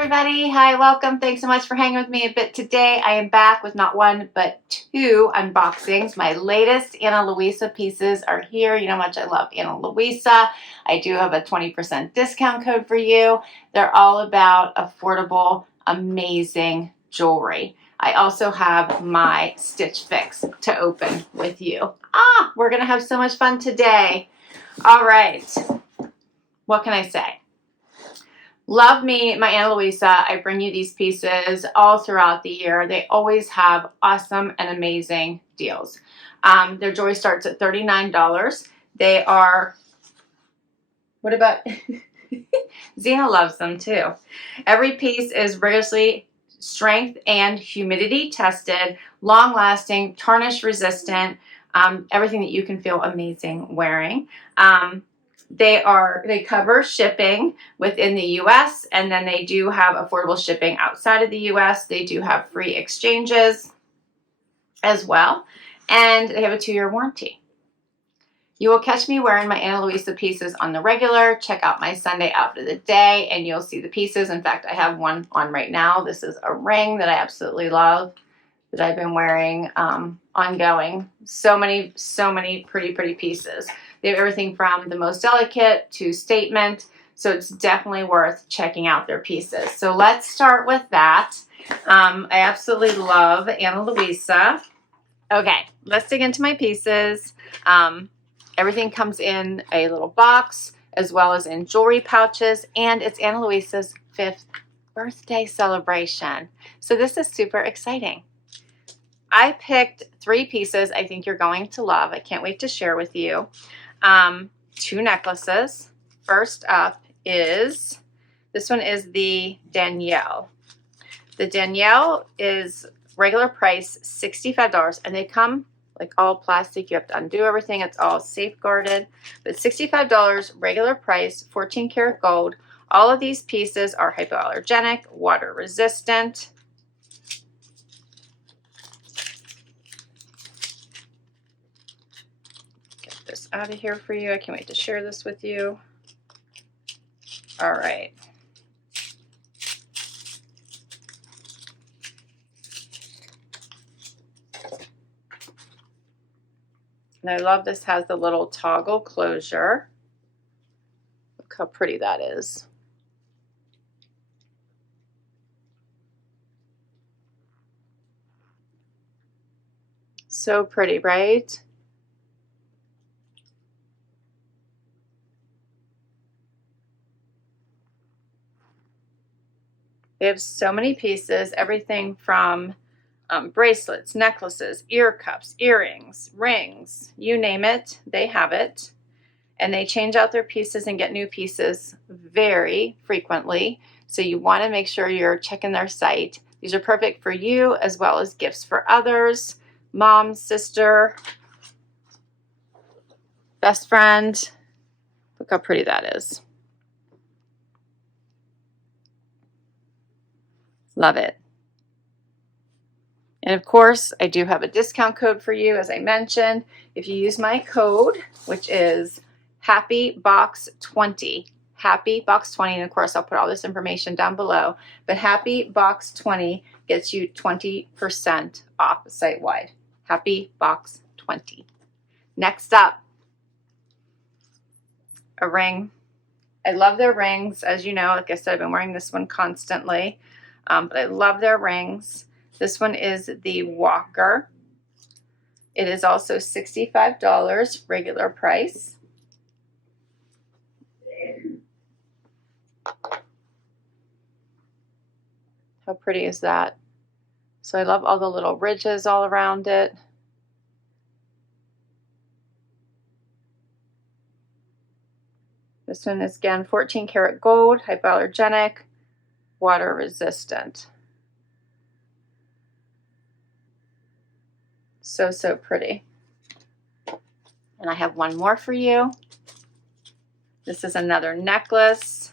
everybody. Hi, welcome. Thanks so much for hanging with me a bit today. I am back with not one, but two unboxings. My latest Ana Luisa pieces are here. You know how much I love Ana Luisa. I do have a 20% discount code for you. They're all about affordable, amazing jewelry. I also have my Stitch Fix to open with you. We're going to have so much fun today. All right. What can I say? Love me, my Ana Luisa. I bring you these pieces all throughout the year. They always have awesome and amazing deals. Their jewelry starts at $39. They are, what about, Zena loves them too. Every piece is rigorously strength and humidity tested, long lasting, tarnish resistant, everything that you can feel amazing wearing. They cover shipping within the US, and then they do have affordable shipping outside of the US. They do have free exchanges as well, and they have a 2-year warranty. You will catch me wearing my Ana Luisa pieces on the regular. Check out my Sunday outfit of the day and you'll see the pieces. In fact, I have one on right now. This is a ring that I absolutely love that I've been wearing ongoing. So many pretty pieces. They have everything from the most delicate to statement, so it's definitely worth checking out their pieces. So let's start with that. I absolutely love Ana Luisa. Okay, let's dig into my pieces. Everything comes in a little box as well as in jewelry pouches, and it's Ana Luisa's 5th birthday celebration. So this is super exciting. I picked 3 pieces I think you're going to love. I can't wait to share with you. 2 necklaces. First up is, this one is the Danielle. The Danielle is regular price $65, and they come like all plastic. You have to undo everything. It's all safeguarded. But $65 regular price, 14 karat gold. All of these pieces are hypoallergenic, water resistant. This out of here for you. I can't wait to share this with you. All right. And I love this has the little toggle closure. Look how pretty that is. So pretty, right? They have so many pieces, everything from bracelets, necklaces, ear cups, earrings, rings, you name it, they have it. And they change out their pieces and get new pieces very frequently. So you want to make sure you're checking their site. These are perfect for you as well as gifts for others, mom, sister, best friend. Look how pretty that is. Love it. And of course, I do have a discount code for you, as I mentioned. If you use my code, which is HAPPYBOX20, HAPPYBOX20, and of course, I'll put all this information down below, but HAPPYBOX20 gets you 20% off site-wide. HAPPYBOX20. Next up, a ring. I love their rings. As you know, like I said, I've been wearing this one constantly. But I love their rings. This one is the Walker. It is also $65 regular price. How pretty is that? So I love all the little ridges all around it. This one is again 14 karat gold, hypoallergenic, water resistant. So pretty. And I have one more for you. This is another necklace.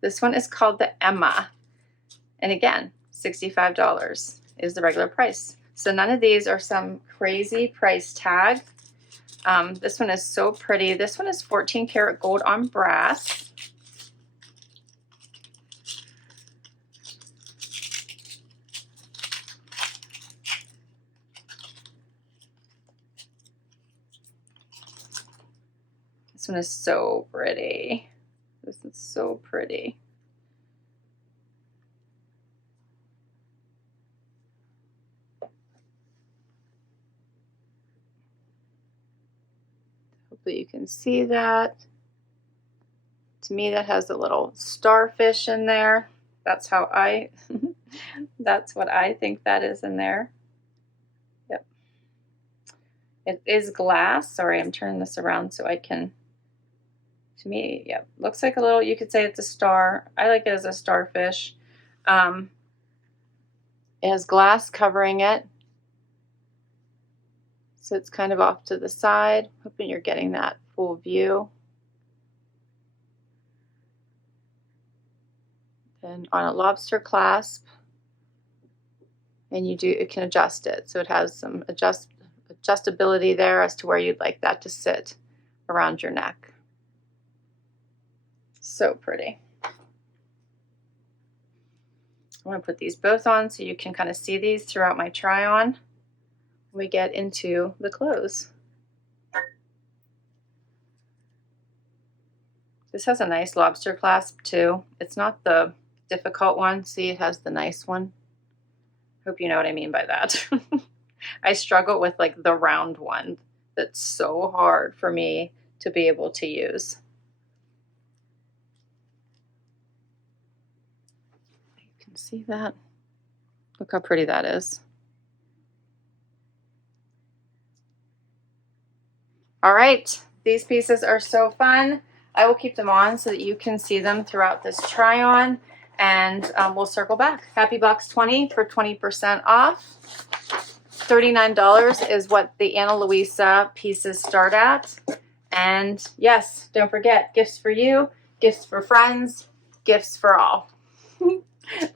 This one is called the Emma. And again, $65 is the regular price. So none of these are some crazy price tag. This one is so pretty. This one is 14 karat gold on brass. This one is so pretty. This is so pretty. Hopefully you can see that. To me, that has a little starfish in there. That's how I, that's what I think that is in there. Yep. It is glass. Sorry, I'm turning this around so I can, to me, yep. Looks like a little, you could say it's a star. I like it as a starfish. It has glass covering it. So it's kind of off to the side. Hoping you're getting that full view. And on a lobster clasp, and it can adjust it. So it has some adjustability there as to where you'd like that to sit around your neck. So pretty. I'm going to put these both on so you can kind of see these throughout my try on when we get into the clothes. This has a nice lobster clasp too. It's not the difficult one. See, it has the nice one. Hope you know what I mean by that. I struggle with like the round one. That's so hard for me to be able to use. You can see that. Look how pretty that is. All right, these pieces are so fun. I will keep them on so that you can see them throughout this try on, and we'll circle back. Happy Box 20 for 20% off. $39 is what the Ana Luisa pieces start at. And yes, don't forget, gifts for you, gifts for friends, gifts for all.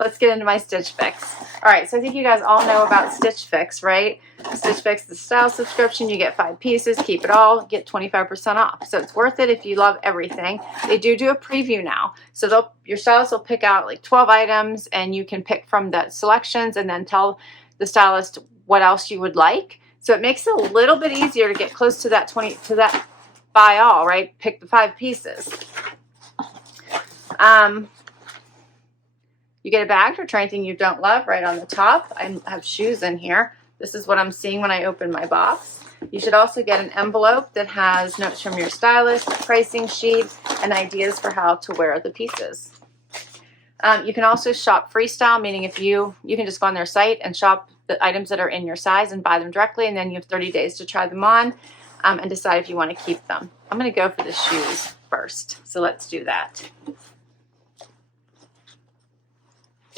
Let's get into my Stitch Fix. All right, so I think you guys all know about Stitch Fix, right? Stitch Fix, the style subscription, you get 5 pieces, keep it all, get 25% off. So it's worth it if you love everything. They do a preview now. So your stylist will pick out like 12 items, and you can pick from the selections and then tell the stylist what else you would like. So it makes it a little bit easier to get close to that buy all, right? Pick the 5 pieces. You get a bag for try anything you don't love right on the top. I have shoes in here. This is what I'm seeing when I open my box. You should also get an envelope that has notes from your stylist, pricing sheet, and ideas for how to wear the pieces. You can also shop freestyle, meaning if you can just go on their site and shop the items that are in your size and buy them directly, and then you have 30 days to try them on and decide if you want to keep them. I'm going to go for the shoes first, so let's do that.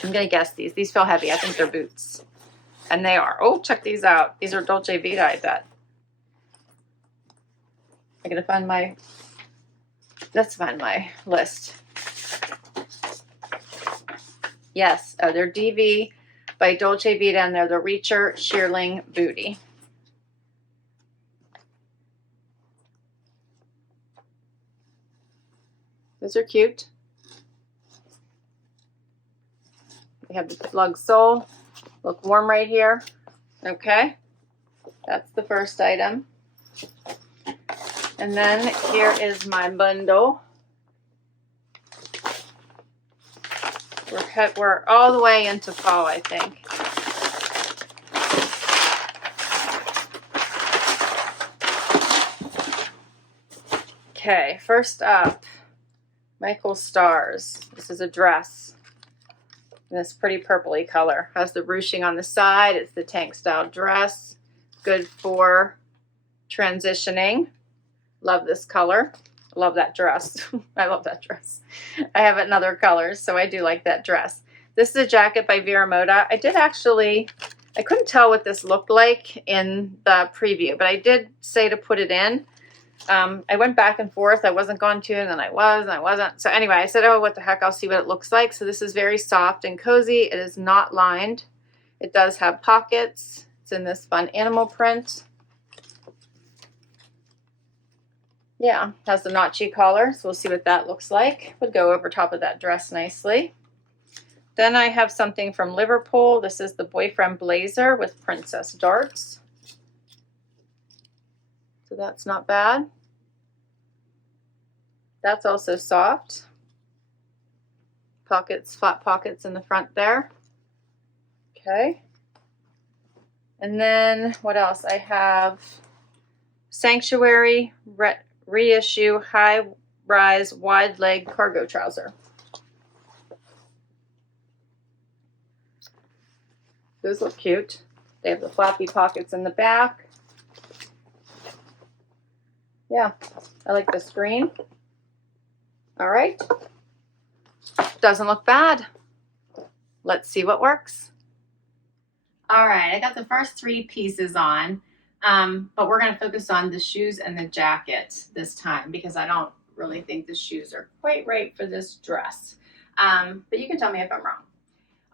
I'm going to guess these. These feel heavy. I think they're boots. And they are. Oh, check these out. These are Dolce Vita, I bet. I'm going to find my... Let's find my list. Yes, they're DV by Dolce Vita, and they're the Reissue Shearling Bootie. Those are cute. We have the lug sole. Look warm right here. Okay, that's the first item. And then here is my bundle. We're all the way into fall, I think. Okay, first up, Michael Stars. This is a dress. In this pretty purpley color. Has the ruching on the side. It's the tank style dress. Good for transitioning. Love this color. Love that dress. I love that dress. I have it in other colors, so I do like that dress. This is a jacket by Vero Moda. I couldn't tell what this looked like in the preview, but I did say to put it in. I went back and forth. I wasn't going to, and then I was, and I wasn't. So anyway, I said, oh, what the heck, I'll see what it looks like. So this is very soft and cozy. It is not lined. It does have pockets. It's in this fun animal print. Yeah, has the notchy collar, so we'll see what that looks like. Would go over top of that dress nicely. Then I have something from Liverpool. This is the boyfriend blazer with princess darts. So that's not bad. That's also soft. Pockets, flat pockets in the front there. Okay. And then what else? I have Sanctuary Reissue high rise wide leg cargo trouser. Those look cute. They have the flappy pockets in the back. Yeah, I like this green. All right. Doesn't look bad. Let's see what works. All right, I got the first 3 pieces on, but we're going to focus on the shoes and the jacket this time because I don't really think the shoes are quite right for this dress. But you can tell me if I'm wrong.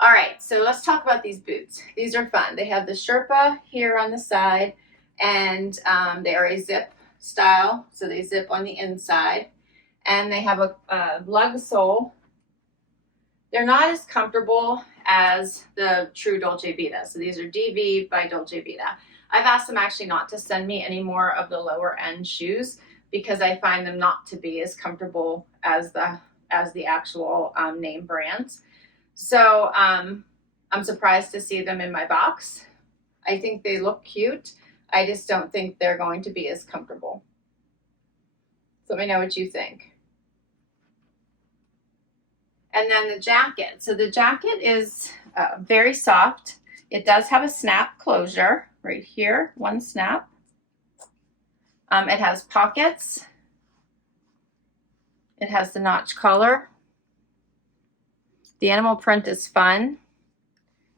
All right, so let's talk about these boots. These are fun. They have the Sherpa here on the side, and they are a zip style, so they zip on the inside, and they have a lug sole. They're not as comfortable as the true Dolce Vita. So these are DV by Dolce Vita. I've asked them actually not to send me any more of the lower end shoes because I find them not to be as comfortable as the actual name brands. So I'm surprised to see them in my box. I think they look cute. I just don't think they're going to be as comfortable. So let me know what you think. And then the jacket. So the jacket is very soft. It does have a snap closure right here, one snap. It has pockets. It has the notch collar. The animal print is fun.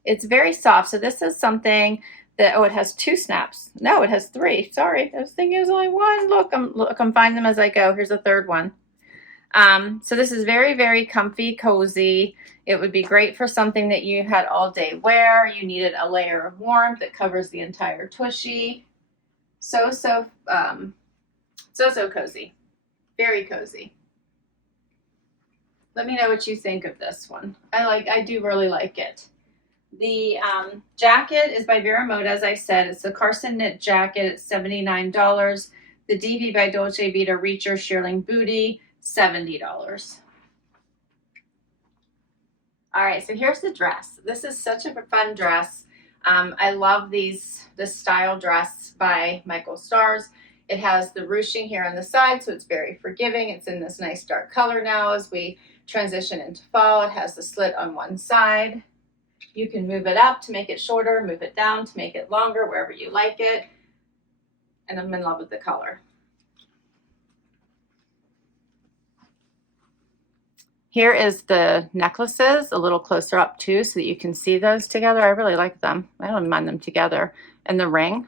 It's very soft. So this is something that, oh, it has 2 snaps. No, it has 3. Sorry, I was thinking it was only 1. Look, I'm finding them as I go. Here's a 3rd one. So this is very, very comfy, cozy. It would be great for something that you had all day wear. You needed a layer of warmth that covers the entire tushy. So cozy. Very cozy. Let me know what you think of this one. I do really like it. The jacket is by Vero Moda, as I said. It's the Carson knit jacket. It's $79. The DV by Dolce Vita Reacher Shearling Bootie, $70. All right, so here's the dress. This is such a fun dress. I love this style dress by Michael Stars. It has the ruching here on the side, so it's very forgiving. It's in this nice dark color now as we transition into fall. It has the slit on one side. You can move it up to make it shorter, move it down to make it longer, wherever you like it. And I'm in love with the color. Here is the necklaces, a little closer up too, so that you can see those together. I really like them. I don't mind them together. And the ring.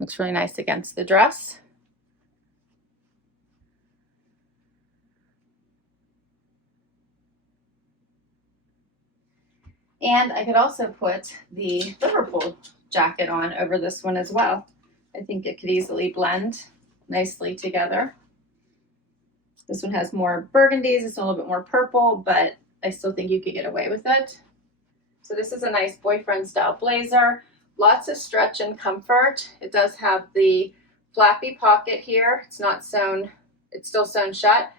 Looks really nice against the dress. And I could also put the Liverpool jacket on over this one as well. I think it could easily blend nicely together. This one has more burgundies, it's a little bit more purple, but I still think you could get away with it. So this is a nice boyfriend style blazer. Lots of stretch and comfort. It does have the flappy pocket here. It's not sewn, it's still sewn shut.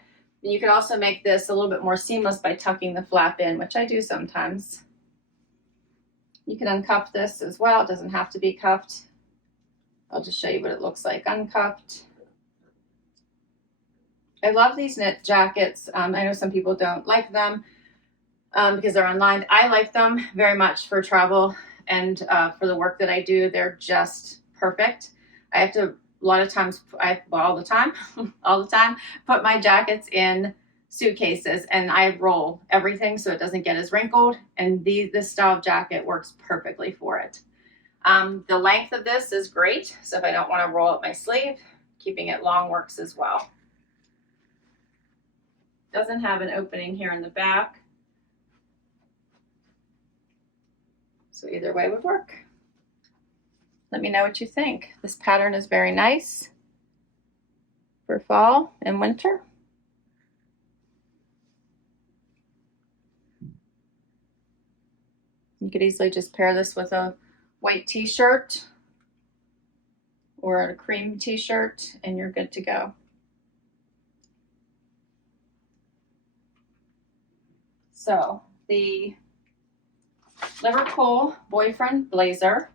And you can also make this a little bit more seamless by tucking the flap in, which I do sometimes. You can uncuff this as well. It doesn't have to be cuffed. I'll just show you what it looks like uncuffed. I love these knit jackets. I know some people don't like them because they're online. I like them very much for travel and for the work that I do. They're just perfect. I have to, a lot of times, all the time, put my jackets in suitcases and I roll everything so it doesn't get as wrinkled, and this style of jacket works perfectly for it. The length of this is great, so if I don't want to roll up my sleeve, keeping it long works as well. Doesn't have an opening here in the back, so either way would work. Let me know what you think. This pattern is very nice for fall and winter. You could easily just pair this with a white t-shirt or a cream t-shirt and you're good to go. So the Liverpool boyfriend blazer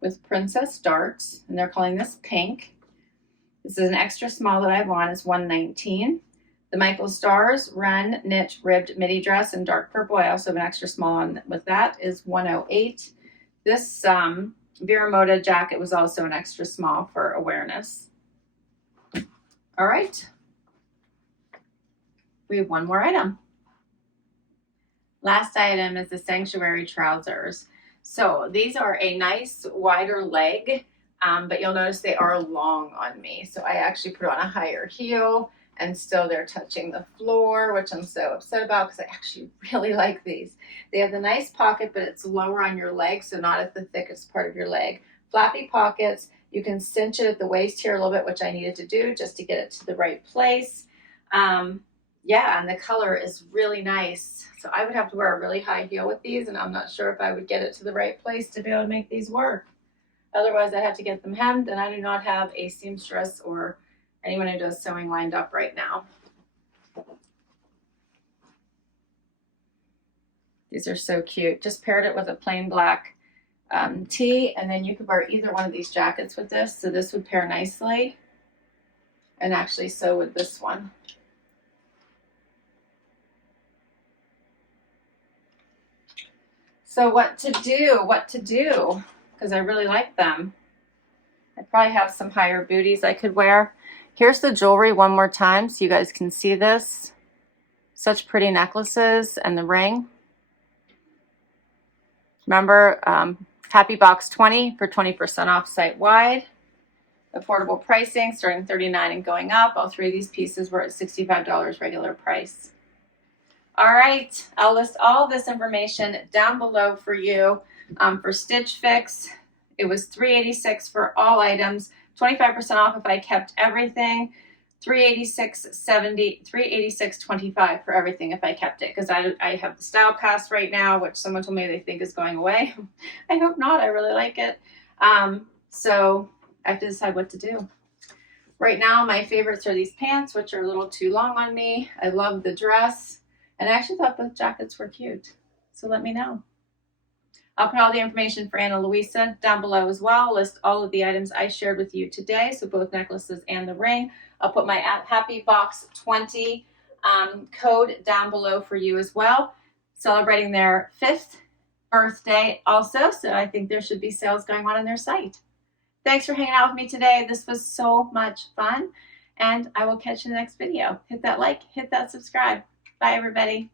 with princess darts, and they're calling this pink. This is an extra small that I have on, is $119. The Michael Stars Wren knit ribbed midi dress in dark purple, I also have an extra small on with that, is $108. This Vero Moda jacket was also an extra small for awareness. All right, we have one more item. Last item is the Sanctuary trousers. So these are a nice wider leg, but you'll notice they are long on me. So I actually put on a higher heel and still they're touching the floor, which I'm so upset about because I actually really like these. They have the nice pocket, but it's lower on your leg, so not at the thickest part of your leg. Flappy pockets. You can cinch it at the waist here a little bit, which I needed to do just to get it to the right place. Yeah, and the color is really nice. So I would have to wear a really high heel with these, and I'm not sure if I would get it to the right place to be able to make these work. Otherwise, I'd have to get them hemmed, and I do not have a seamstress or anyone who does sewing lined up right now. These are so cute. Just paired it with a plain black tee, and then you could wear either one of these jackets with this. So this would pair nicely, and actually so would this one. So what to do, because I really like them. I probably have some higher booties I could wear. Here's the jewelry one more time so you guys can see this. Such pretty necklaces and the ring. Remember, Happy Box 20 for 20% off site-wide. Affordable pricing, starting $39 and going up. All three of these pieces were at $65 regular price. All right, I'll list all of this information down below for you. For Stitch Fix, it was $386 for all items, 25% off if I kept everything, $386.70, $386.25 for everything if I kept it, because I have the Style Pass right now, which someone told me they think is going away. I hope not. I really like it. So I have to decide what to do. Right now, my favorites are these pants, which are a little too long on me. I love the dress. And I actually thought both jackets were cute. So let me know. I'll put all the information for Anna Luisa down below as well. List all of the items I shared with you today. So both necklaces and the ring. I'll put my Happy Box 20 code down below for you as well. Celebrating their 5th birthday also. So I think there should be sales going on their site. Thanks for hanging out with me today. This was so much fun. And I will catch you in the next video. Hit that like, hit that subscribe. Bye, everybody.